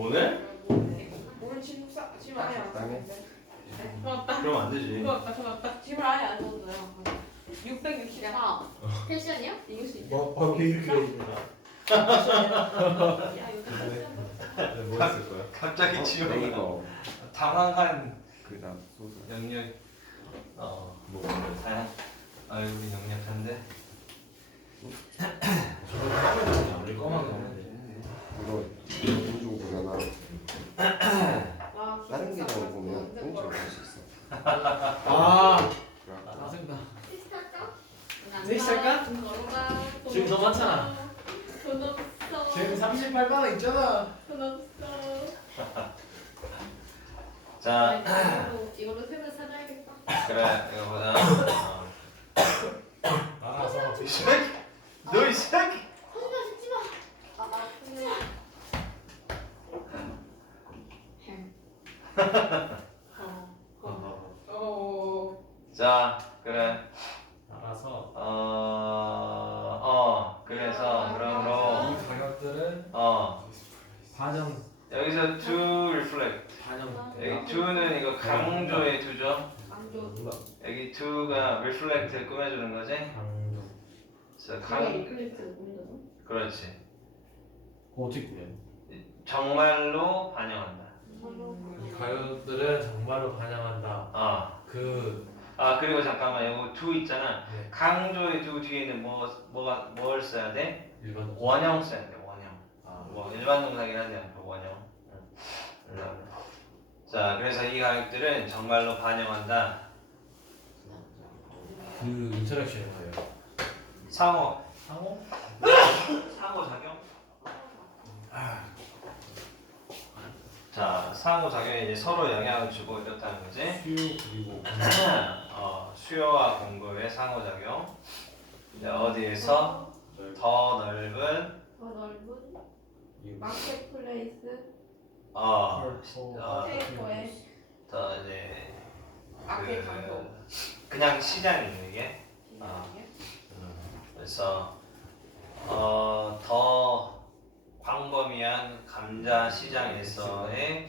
오늘? 오늘 짐 싸, 짐 아예 안 적당해. 네, 고맙다. 그럼 안 되지. 고맙다, 고맙다. 짐을 아예 안 샀어요. 664. 패션이요? 이길 수 있죠? 뭐 법이 이렇게 있구나. 야 이거 패션. 뭐 했을 거야? 갑자기 지우가 네이버 당황한 그 다음 소스 영역. 어. 뭐 다양. 아 우리 영역한데. 우리 꺼만 먹는데. 그거 공중 보잖아. 와, 다른 기숙사 계정 보면 완전 공중 멀어. 볼수 있어. 아, 그래갖고 짜증나. 시스할까? 셋이 할까? 지금 더 많잖아. 돈 없어. 지금 38만 원 있잖아. 돈 없어. 자 이걸로 이걸로 세면 사줘야겠다. 그래 이거 보자. 어. 알아서. 이 새끼. 너이 새끼. 하지마 죽지 마. 아, 아, 죽지 마. 어. 어. 어. 자 그래. 알아서. 어. 어. 그래서 그러므로 이 가격들은 어. 반영 여기서 to reflect. 반영. 여기 to는 이거 강조의 to죠. 강조. 여기 to가 reflect를 꾸며주는 거지. 강조. 그래서 강의 강. 그렇지. 어떻게 꾸려? 정말로 반영한다. 이 가격들은 정말로 반영한다. 어. 그아 그리고 잠깐만 이거 to 있잖아. 네, 강조의 to 뒤에 있는 뭐 뭐가 뭘 써야 돼? 일반 원형 써야 돼. 원형. 아, 뭐 일반 동사긴 한데 그 원형. 응. 응. 자 그래서 이 가격들은 정말로 반영한다. 그 인터랙션이 뭐예요? 상호 상호? 상호 작용? 자, 상호작용이 이제 서로 영향을 주고 이렇다는 거지. 수요 그리고 어, 수요와 공급의 상호작용. 이제 어디에서 더 넓은 더 넓은 이 마켓플레이스. 어, 어, 테이퍼에 더 이제 마켓 그 장소. 그냥 시장이 있는 게. 아. 그래서 어, 더 광범위한 감자 시장에서의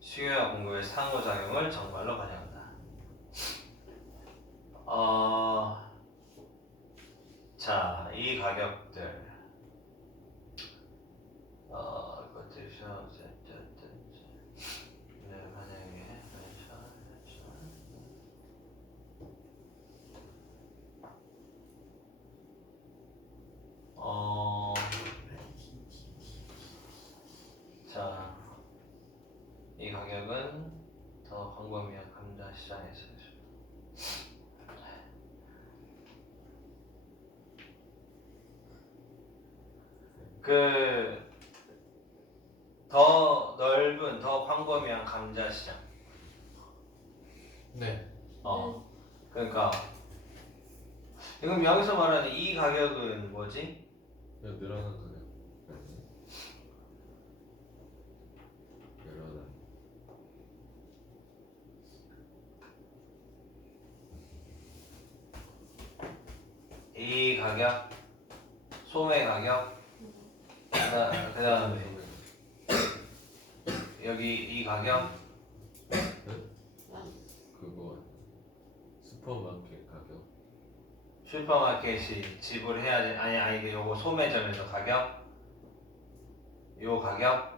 수요와 공급의 상호작용을 정말로 반영한다. 어, 자, 이 가격들, 어, 이것들 셔, 저, 저, 저, 저. 네, 만약에 셔, 셔. 어, 자, 이 가격은 더 광범위한 감자 시장에서 그 더 넓은 더 광범위한 감자 시장. 네. 어. 그러니까 지금 여기서 말하는 이 가격은 뭐지? 그냥 늘어난 거네. 늘어난. 이 가격, 소매 가격, 그다- 그다음에 여기 이 가격, 그거 슈퍼마켓 가격. 슈퍼마켓이 지불해야 돼 아니 아니 그 요거 소매점에서 가격, 요 가격,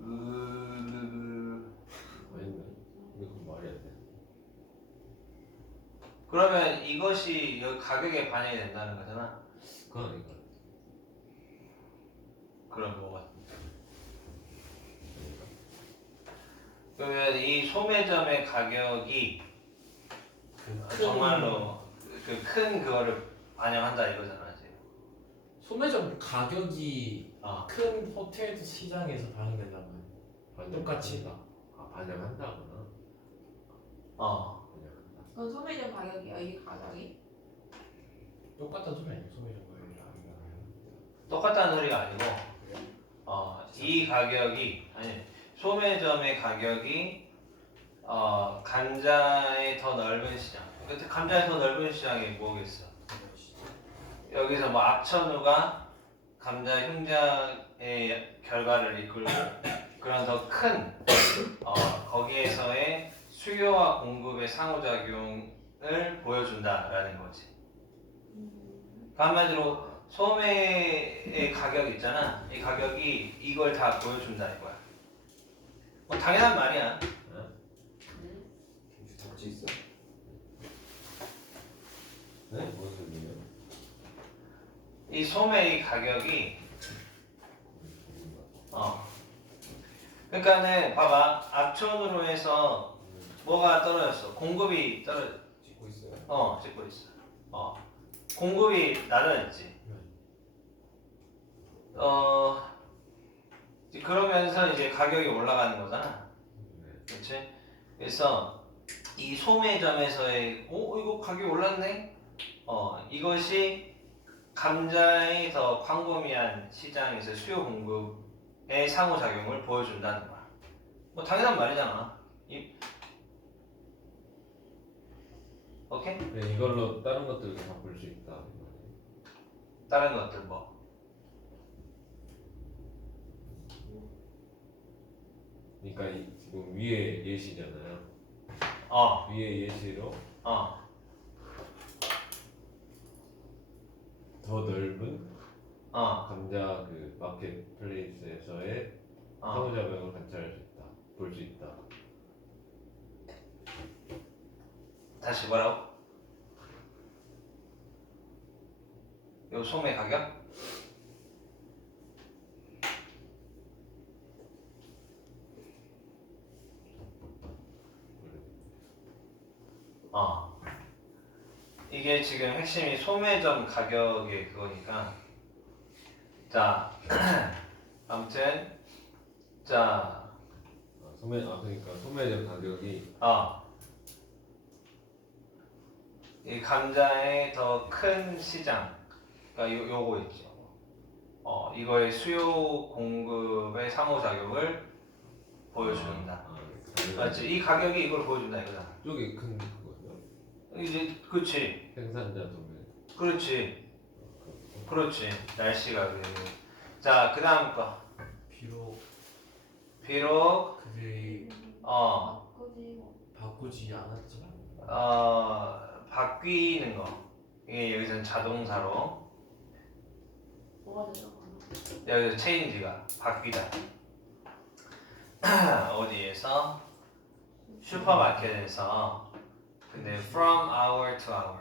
으- 아닌데? 근데 그건 말이 안 돼. 그러면 이것이 여기 가격에 반영이 된다는 거잖아. 그건 같아. 그럼 뭐가? 그러면 이 소매점의 가격이 그 정말로 그 큰 그거를 반영한다 이거잖아 지금. 소매점 가격이 어. 큰 호텔 시장에서 반영된다고요. 똑같이. 아 반영한다구나. 어. 그건 소매점 가격이야, 이 가격이. 똑같은 소매 아니에요? 소매점 가격이 똑같다는 소리가 아니고 어, 이 가격이 아니 소매점의 가격이 어, 감자의 더 넓은 시장. 그러니까 감자의 더 넓은 시장이 뭐겠어? 여기서 뭐 악천후가 감자 흉작의 결과를 이끌고 그런 더큰 어, 거기에서의 수요와 공급의 상호작용을 보여준다라는 거지. 그러니까 한마디로 소매의 가격 있잖아. 이 가격이 이걸 다 보여준다 이거야. 뭐 당연한 말이야. 덕지 있어. 네? 무슨 소리예요? 이 소매의 가격이 어. 그러니까는 봐봐 악천후로 해서 뭐가 떨어졌어? 공급이 떨어 찍고 있어요. 어 찍고 있어. 어 공급이 낮아졌지. 어 이제 그러면서 이제 가격이 올라가는 거잖아. 네. 그렇지? 그래서 이 소매점에서의 오 이거 가격 올랐네. 어 이것이 감자의 더 광범위한 시장에서 수요 공급의 상호작용을 보여준다는 거야. 뭐 당연한 말이잖아. 이 오케이? 네, 이걸로 다른 것들도 다볼수 있다. 다른 것들 뭐? 그러니까 이, 지금 위에 예시잖아요. 어, 위에 예시로 어, 더 넓은 어, 감자 그 마켓 플레이스에서의 어. 상호작용을 관찰할 수 있다. 볼 수 있다. 다시 뭐라고? 요 소매 가격? 어. 이게 지금 핵심이 소매점 가격의 그거니까. 자, 아무튼 자, 아, 소매 아 그러니까 소매점 가격이 어. 이 감자의 더 큰 시장, 그러니까 요, 요거 있죠. 어, 이거의 수요 공급의 상호작용을 보여준다. 아, 맞지? 이 가격이 이걸 보여준다 이거잖아. 쪽이 큰 그거죠. 이제 그렇지, 생산자 소매. 그렇지, 그렇지. 날씨가 그래. 자, 그 다음 거. 비록 비록 그들이 어, 바꾸지 바꾸지 않았지만 어 바뀌는 거. 이게 여기서는 자동사로 뭐가 되죠? 여기서 체인지가 바뀌다. 어디에서 슈퍼마켓에서 근데 from hour to hour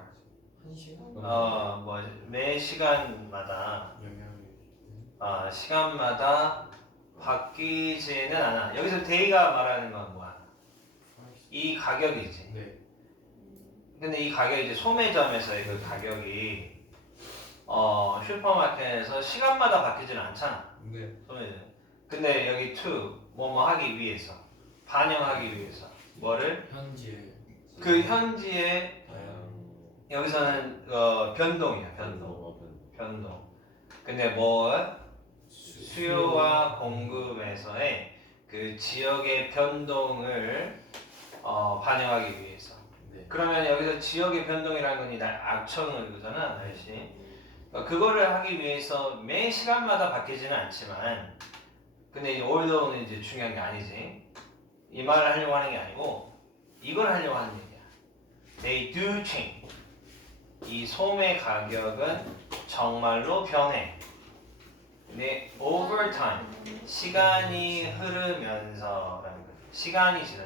한 시간 어 뭐매 시간마다 영향을 아 시간마다 바뀌지는 않아. 여기서 데이가 말하는 건 뭐야? 이 가격이지. 네. 근데 이 가격이 이제 소매점에서의 그 가격이 어 슈퍼마켓에서 시간마다 바뀌지는 않잖아. 네. 소매점. 근데 여기 to 뭐뭐 하기 위해서 반영하기 위해서 뭐를 현지에 그 현지의 여기서는 어, 변동이야 변동 어, 변- 변동. 근데 뭐 수요와 공급에서의 그 지역의 변동을 어, 반영하기 위해서. 네. 그러면 여기서 지역의 변동이라는 건 이 악천후 이거잖아, 날씨. 그러니까 그거를 하기 위해서 매 시간마다 바뀌지는 않지만, 근데 이 올더는 이제 중요한 게 아니지. 이 말을 하려고 하는 게 아니고, 이걸 하려고 하는 얘기야. They do change. 이 소매 가격은 정말로 변해. 근데 over time, 시간이 흐르면서라는 거야. 시간이 지나.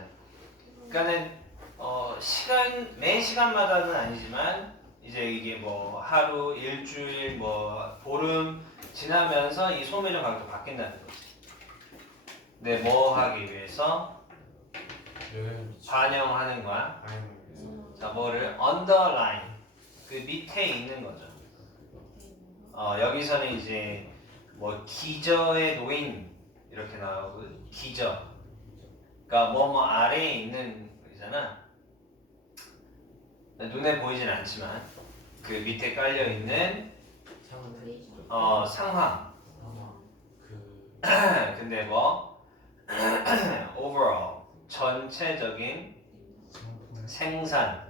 그러니까는 어, 시간 매 시간마다는 아니지만 이제 이게 뭐 하루, 일주일, 뭐 보름 지나면서 이 소매점 가격도 바뀐다는 거지. 근데 뭐 하기 위해서 반영하는 거야. 자, 뭐를 underline 그 밑에 있는 거죠. 어, 여기서는 이제 뭐 기저의 노인 이렇게 나오고 기저. 그러니까 뭐뭐 아래에 있는 거잖아. 눈에 보이진 않지만 그 밑에 깔려 있는 상황 어, 상황. 그 근데 뭐 overall 전체적인 생산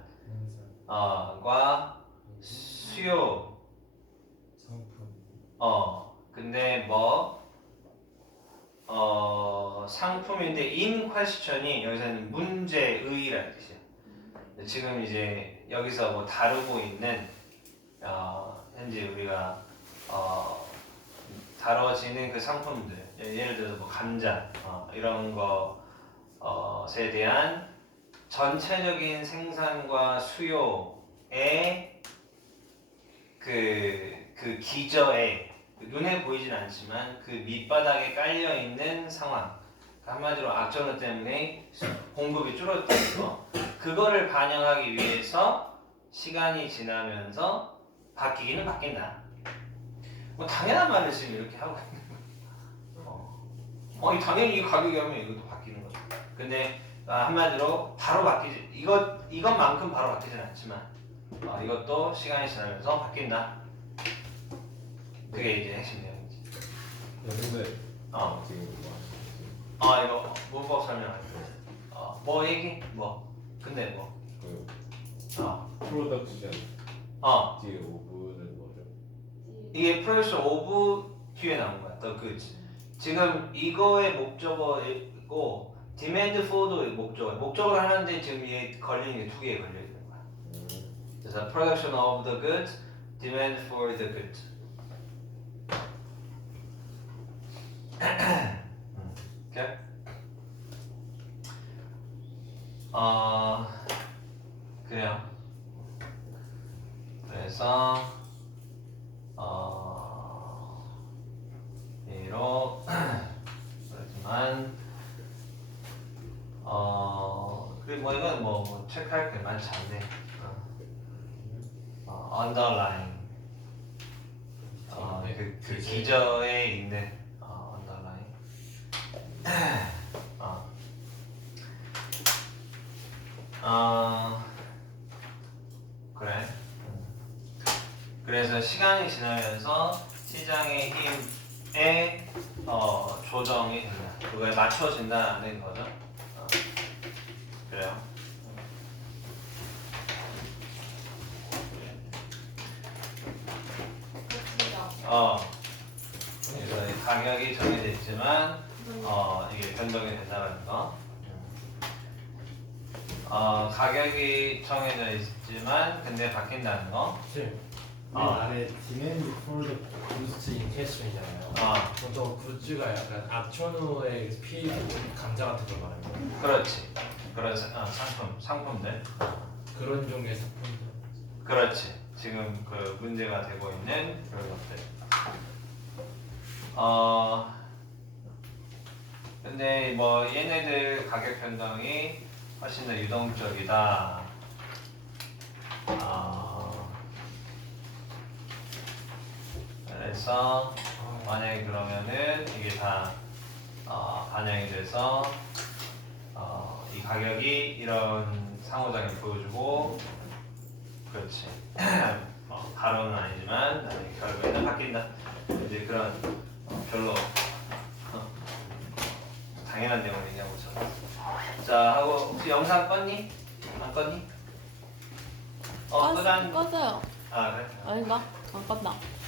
어과 수요 어 근데 뭐 어, 상품인데 in question이 여기서는 문제의라는 뜻이에요. 지금 이제 여기서 뭐 다루고 있는 어, 현재 우리가 어, 다뤄지는 그 상품들 예- 예를 들어서 뭐 감자 어, 이런 것에 대한 전체적인 생산과 수요의 그, 그 기저에 눈에 보이진 않지만 그 밑바닥에 깔려 있는 상황 한마디로 악천후 때문에 공급이 줄어드는 거 그거를 반영하기 위해서 시간이 지나면서 바뀌기는 바뀐다. 뭐 당연한 말을 지금 이렇게 하고 있는 거야. 어, 어, 이 당연히 이 가격이 하면 이것도 바뀌는 거죠. 근데 아, 한마디로 바로 바뀌지 이것 이것만큼 바로 바뀌진 않지만 어, 이것도 시간이 지나면서 바뀐다. 그게 이제 핵심 내용이지. 근데 어, 지금 뭐 아 이거 문법 설명할게. 어, 뭐 얘기? 뭐? 근데 뭐? 그 어, 프로덕션 어, 뒤에 오브는 뭐죠? 이게 프로듀서 오브 뒤에 나온 거야. 더그 지금 이거의 목적어이고 디맨드 포도 목적어. 목적어를 하는데 지금 이게 걸리는 게 두개 걸려 있는 거야. 음, 그래서 production of the goods, demand for the goods. 음, 오케이? 어 그래요. 그래서 어 비록 그렇지만 어 그리고 뭐 이건 뭐, 뭐 체크할 게 많지 않네. 어. 어, underline 어, 그, 그 기저에 있는 어, underline 어. 어, 그래 그래서 시간이 지나면서 시장의 힘에 어, 조정이 된다 그거에 맞춰진다는 거죠 어. 그래요. 어, 그래서 이 가격이 정해져 있지만 어, 이게 변동이 된다는 거. 어, 가격이 정해져 있지만 근데 바뀐다는 거. 쌤, 아. 어. 안에 디맨드 폴드 부스트 인캐션이잖아요. 어, 보통 굿즈가 약간 악천후의 피 감자 같은 걸 말하는 거예요. 그렇지. 그런 사- 어, 상품, 상품들. 그런 종류의 상품들. 그렇지. 지금 그 문제가 되고 있는 그런 것들. 어, 근데 뭐 얘네들 가격 변동이 훨씬 더 유동적이다. 어, 그래서 만약에 그러면은 이게 다 어, 반영이 돼서 어, 이 가격이 이런 상호작용을 보여주고 그렇지 어, 바로는 아니지만 나중에 결국에는 바뀐다 이제 그런 어, 별로 어, 당연한 내용을 얘기하고 있어 자 하고 혹시 영상 껐니? 안 껐니? 어 끄단 꺼져요. 아 그래? 아닌가? 안 껐나?